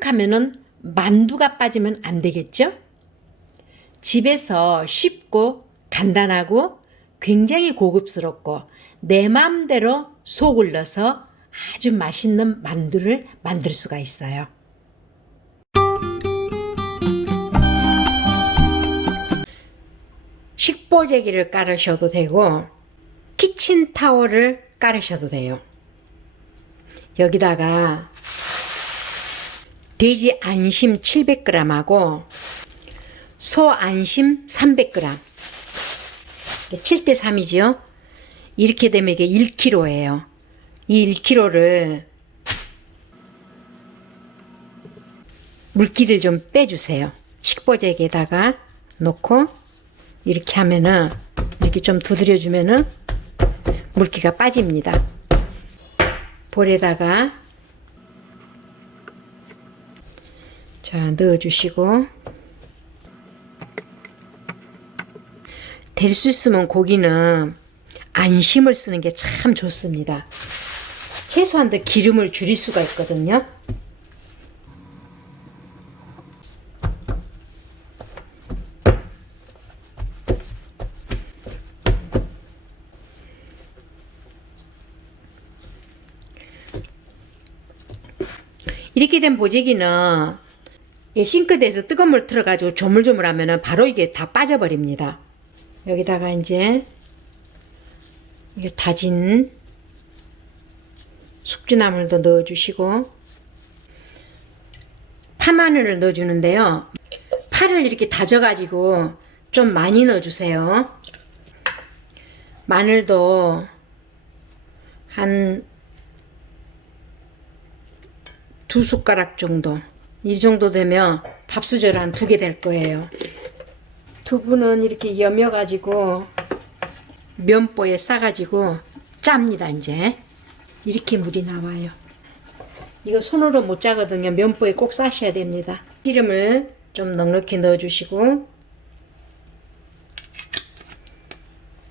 한국 하면은 만두가 빠지면 안 되겠죠? 집에서 쉽고 간단하고 굉장히 고급스럽고 내 마음대로 속을 넣어서 아주 맛있는 만두를 만들 수가 있어요. 식보재기를 깔으셔도 되고 키친타월을 깔으셔도 돼요. 여기다가 돼지 안심 700g하고 소 안심 300g 7대 3이지요. 이렇게 되면 이게 1kg예요. 이 1kg를 물기를 좀 빼주세요. 식보재기에다가 놓고 이렇게 하면은 이렇게 좀 두드려주면은 물기가 빠집니다. 볼에다가 자 넣어주시고 될 수 있으면 고기는 안심을 쓰는 게 참 좋습니다. 최소한 더 기름을 줄일 수가 있거든요. 이렇게 된 보재기는 싱크대에서 뜨거운 물 틀어가지고 조물조물 하면은 바로 이게 다 빠져버립니다. 여기다가 이제 이게 다진 숙주나물도 넣어주시고 파마늘을 넣어주는데요. 파를 이렇게 다져가지고 좀 많이 넣어주세요. 마늘도 한 2숟가락 정도, 이 정도 되면 밥수저를 한 2개 될 거예요. 두부는 이렇게 여며가지고 면보에 싸가지고 짭니다. 이제 이렇게 물이 나와요. 이거 손으로 못 짜거든요. 면보에 꼭 싸셔야 됩니다. 기름을 좀 넉넉히 넣어주시고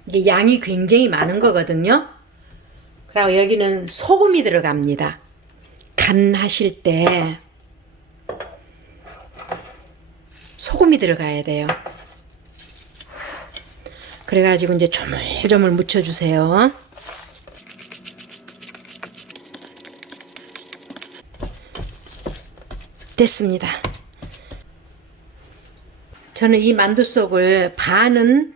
이게 양이 굉장히 많은 거거든요. 그리고 여기는 소금이 들어갑니다. 간 하실 때 소금이 들어가야 돼요. 그래가지고 이제 조물조물 묻혀주세요. 됐습니다. 저는 이 만두 속을 반은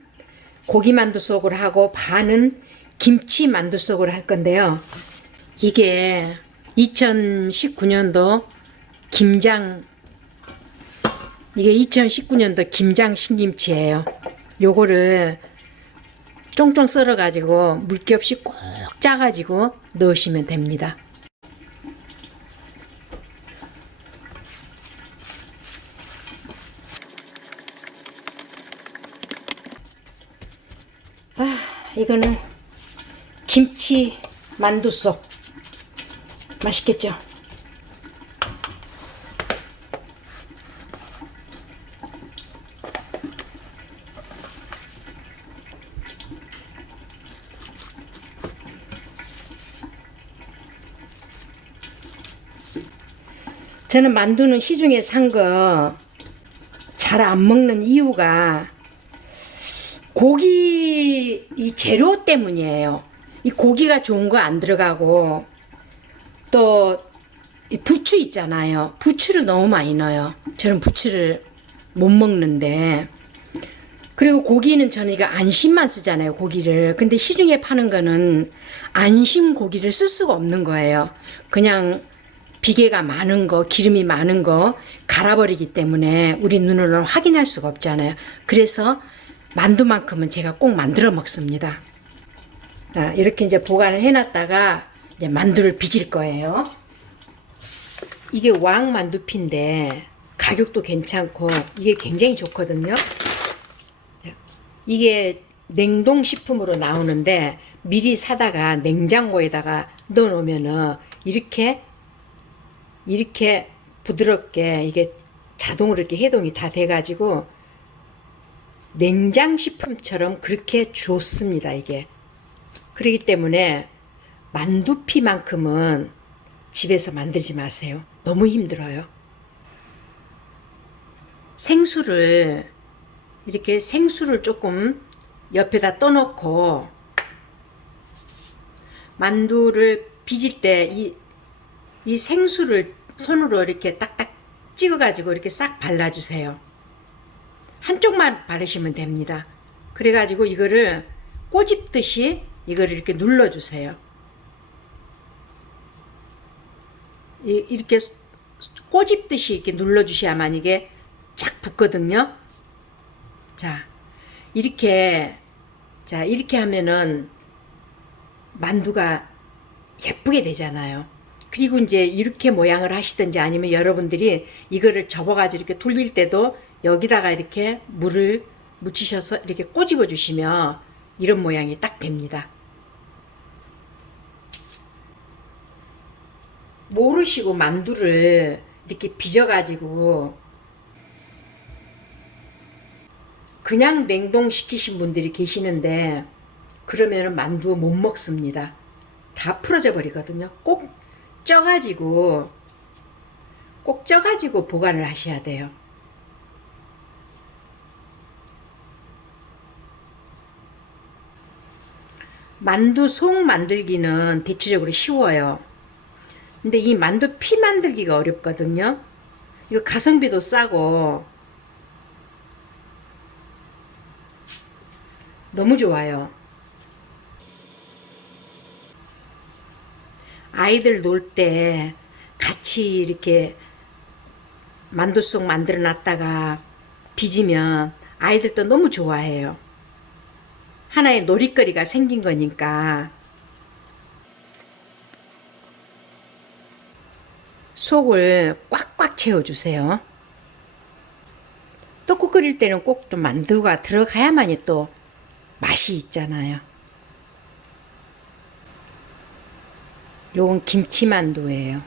고기 만두 속으로 하고 반은 김치 만두 속으로 할 건데요. 이게 2019년도 김장, 이게 2019년도 김장 신김치예요. 요거를 쫑쫑 썰어 가지고 물기 없이 꼭 짜 가지고 넣으시면 됩니다. 이거는 김치 만두 속 맛있겠죠? 저는 만두는 시중에 산 거 잘 안 먹는 이유가 고기 이 재료 때문이에요. 이 고기가 좋은 거 안 들어가고 또 이 부추 있잖아요. 부추를 너무 많이 넣어요. 저는 부추를 못 먹는데, 그리고 고기는 저는 이거 안심만 쓰잖아요. 고기를. 근데 시중에 파는 거는 안심 고기를 쓸 수가 없는 거예요. 그냥 비계가 많은 거, 기름이 많은 거 갈아버리기 때문에 우리 눈으로는 확인할 수가 없잖아요. 그래서 만두만큼은 제가 꼭 만들어 먹습니다. 자, 이렇게 이제 보관을 해놨다가 이제 만두를 빚을 거예요. 이게 왕 만두피인데 가격도 괜찮고 이게 굉장히 좋거든요. 이게 냉동식품으로 나오는데 미리 사다가 냉장고에다가 넣어 놓으면은 이렇게 부드럽게 이게 자동으로 이렇게 해동이 다 돼가지고 냉장식품처럼 그렇게 좋습니다. 이게 그렇기 때문에 만두피만큼은 집에서 만들지 마세요. 너무 힘들어요. 생수를 이렇게 생수를 조금 옆에다 떠놓고 만두를 빚을 때 이 생수를 손으로 이렇게 딱딱 찍어가지고 이렇게 싹 발라주세요. 한쪽만 바르시면 됩니다. 그래가지고 이거를 꼬집듯이 이거를 이렇게 눌러주세요. 이렇게 꼬집듯이 이렇게 눌러주셔야만 이게 쫙 붙거든요. 자, 이렇게 하면은 만두가 예쁘게 되잖아요. 그리고 이제 이렇게 모양을 하시든지 아니면 여러분들이 이거를 접어가지고 이렇게 돌릴 때도 여기다가 이렇게 물을 묻히셔서 이렇게 꼬집어 주시면 이런 모양이 딱 됩니다. 모르시고 만두를 이렇게 빚어가지고 그냥 냉동시키신 분들이 계시는데 그러면 만두 못 먹습니다. 다 풀어져 버리거든요. 꼭 쪄가지고 보관을 하셔야 돼요. 만두 속 만들기는 대체적으로 쉬워요. 근데 이 만두 피 만들기가 어렵거든요. 이거 가성비도 싸고 너무 좋아요. 아이들 놀 때 같이 이렇게 만두 속 만들어 놨다가 빚으면 아이들도 너무 좋아해요. 하나의 놀이거리가 생긴 거니까. 속을 꽉꽉 채워주세요. 떡국 끓일 때는 꼭 또 만두가 들어가야만이 또 맛이 있잖아요. 요건 김치만두예요.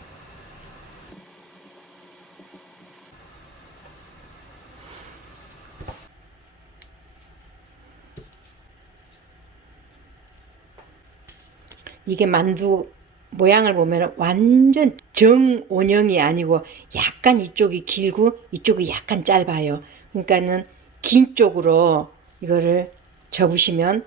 이게 만두 모양을 보면 완전 정원형이 아니고 약간 이쪽이 길고 이쪽이 약간 짧아요. 그러니까는 긴 쪽으로 이거를 접으시면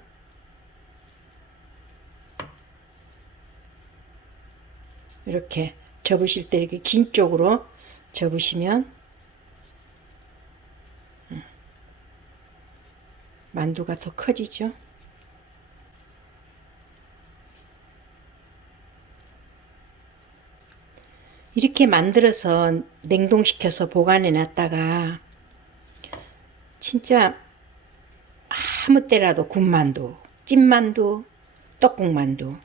이렇게 접으실 때 이렇게 긴 쪽으로 접으시면 만두가 더 커지죠. 이렇게 만들어서 냉동시켜서 보관해 놨다가 진짜 아무 때라도 군만두, 찐만두, 떡국만두,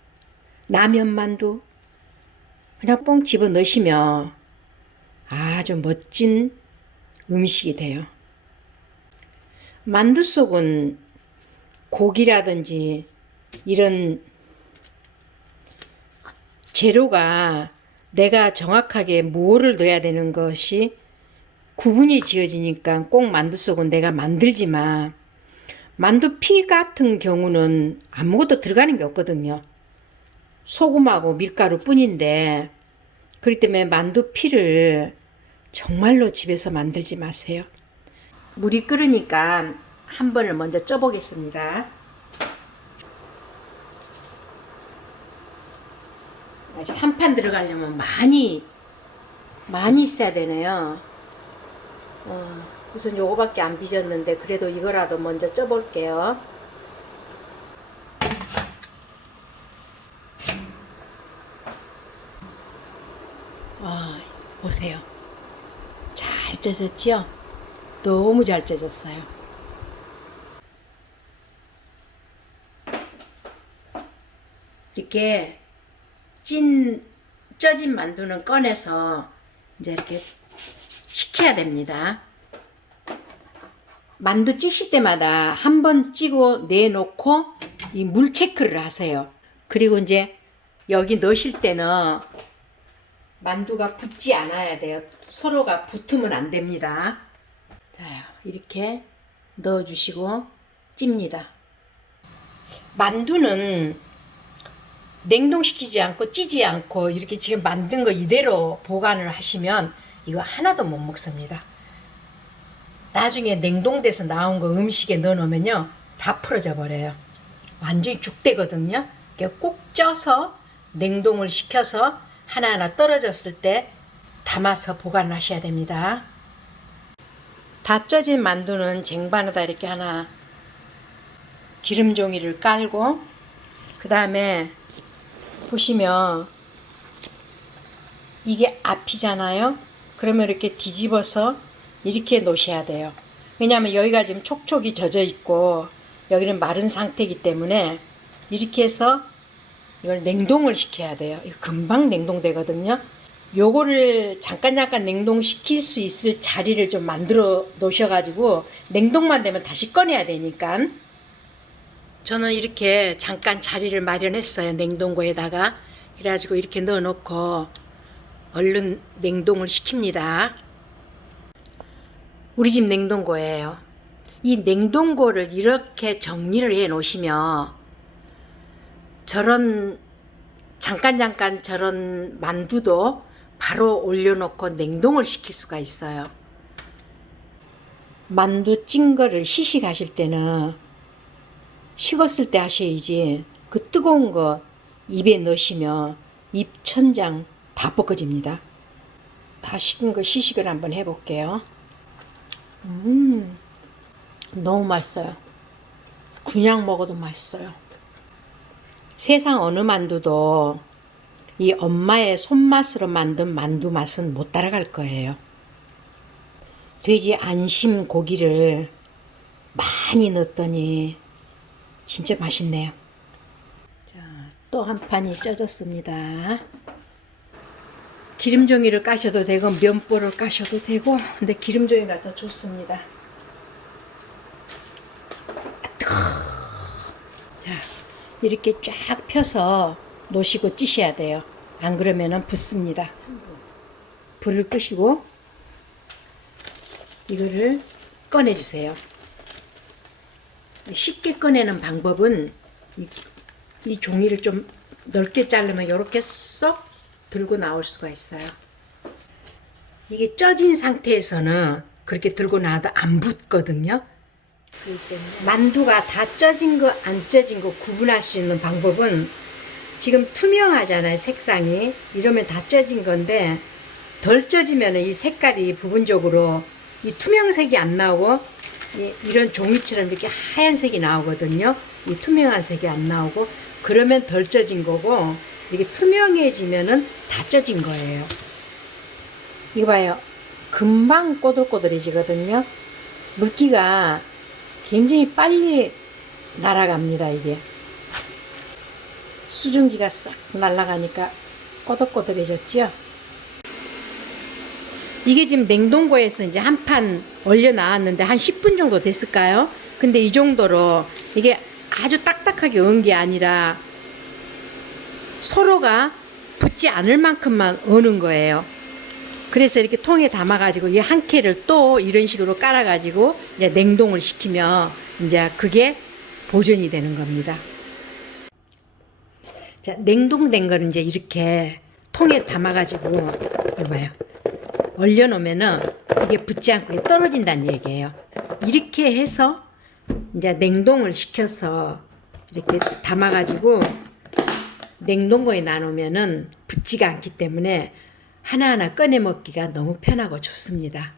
라면만두 그냥 뽕 집어 넣으시면 아주 멋진 음식이 돼요. 만두 속은 고기라든지 이런 재료가 내가 정확하게 뭐를 넣어야 되는 것이 구분이 지어지니까 꼭 만두 속은 내가 만들지만 만두피 같은 경우는 아무것도 들어가는 게 없거든요. 소금하고 밀가루 뿐인데 그렇기 때문에 만두피를 정말로 집에서 만들지 마세요. 물이 끓으니까 한 번을 먼저 쪄보겠습니다. 아직 한 판 들어가려면 많이 있어야 되네요. 우선 요거밖에 안 빚었는데 그래도 이거라도 먼저 쪄볼게요. 보세요. 잘 쪄졌지요? 너무 잘 쪄졌어요. 이렇게 쪄진 만두는 꺼내서 이제 이렇게 식혀야 됩니다. 만두 찌실 때마다 한 번 찌고 내놓고 이 물 체크를 하세요. 그리고 이제 여기 넣으실 때는 만두가 붙지 않아야 돼요. 서로가 붙으면 안 됩니다. 자, 이렇게 넣어주시고 찝니다. 만두는 냉동시키지 않고 찌지 않고 이렇게 지금 만든 거 이대로 보관을 하시면 이거 하나도 못 먹습니다. 나중에 냉동돼서 나온 거 음식에 넣어 놓으면요 다 풀어져 버려요. 완전히 죽되거든요. 꼭 쪄서 냉동을 시켜서 하나하나 떨어졌을 때 담아서 보관하셔야 됩니다. 다 쪄진 만두는 쟁반에다 이렇게 하나 기름 종이를 깔고, 그 다음에 보시면 이게 앞이잖아요. 그러면 이렇게 뒤집어서 이렇게 놓으셔야 돼요. 왜냐하면 여기가 지금 촉촉이 젖어 있고 여기는 마른 상태이기 때문에 이렇게 해서 이걸 냉동을 시켜야 돼요. 이거 금방 냉동되거든요. 요거를 잠깐 냉동시킬 수 있을 자리를 좀 만들어 놓으셔가지고 냉동만 되면 다시 꺼내야 되니까. 저는 이렇게 잠깐 자리를 마련했어요. 냉동고에다가. 그래가지고 이렇게 넣어 놓고 얼른 냉동을 시킵니다. 우리 집 냉동고예요. 이 냉동고를 이렇게 정리를 해 놓으시면 저런 잠깐 저런 만두도 바로 올려놓고 냉동을 시킬 수가 있어요. 만두 찐 거를 시식하실 때는 식었을 때 하셔야지 그 뜨거운 거 입에 넣으시면 입 천장 다 벗겨집니다. 다 식은 거 시식을 한번 해볼게요. 너무 맛있어요. 그냥 먹어도 맛있어요. 세상 어느 만두도 이 엄마의 손맛으로 만든 만두 맛은 못 따라갈 거예요. 돼지 안심 고기를 많이 넣었더니 진짜 맛있네요. 자, 또 한 판이 쪄졌습니다. 기름종이를 까셔도 되고 면보를 까셔도 되고, 근데 기름종이가 더 좋습니다. 자, 이렇게 쫙 펴서 놓으시고 찌셔야 돼요. 안 그러면은 붙습니다. 불을 끄시고 이거를 꺼내주세요. 쉽게 꺼내는 방법은 이 종이를 좀 넓게 자르면 이렇게 쏙 들고 나올 수가 있어요. 이게 쪄진 상태에서는 그렇게 들고 나와도 안 붙거든요. 만두가 다 쪄진 거 안 쪄진 거 구분할 수 있는 방법은, 지금 투명하잖아요, 색상이. 이러면 다 쪄진 건데 덜 쪄지면 이 색깔이 부분적으로 이 투명색이 안 나오고 이런 종이처럼 이렇게 하얀색이 나오거든요. 이 투명한 색이 안 나오고, 그러면 덜 쪄진 거고, 이게 투명해지면은 다 쪄진 거예요. 이거 봐요. 금방 꼬들꼬들해지거든요. 물기가 굉장히 빨리 날아갑니다. 이게 수증기가 싹 날아가니까 꼬들꼬들해졌죠. 이게 지금 냉동고에서 이제 한 판 얼려 나왔는데 한 10분 정도 됐을까요? 근데 이 정도로 이게 아주 딱딱하게 언 게 아니라 서로가 붙지 않을 만큼만 어는 거예요. 그래서 이렇게 통에 담아가지고 이 한 캔을 또 이런 식으로 깔아가지고 이제 냉동을 시키면 이제 그게 보존이 되는 겁니다. 자, 냉동된 거는 이제 이렇게 통에 담아가지고 이거 봐요. 얼려놓으면은 이게 붙지 않고 떨어진다는 얘기예요. 이렇게 해서 이제 냉동을 시켜서 이렇게 담아가지고 냉동고에 놔놓으면은 붙지가 않기 때문에 하나하나 꺼내 먹기가 너무 편하고 좋습니다.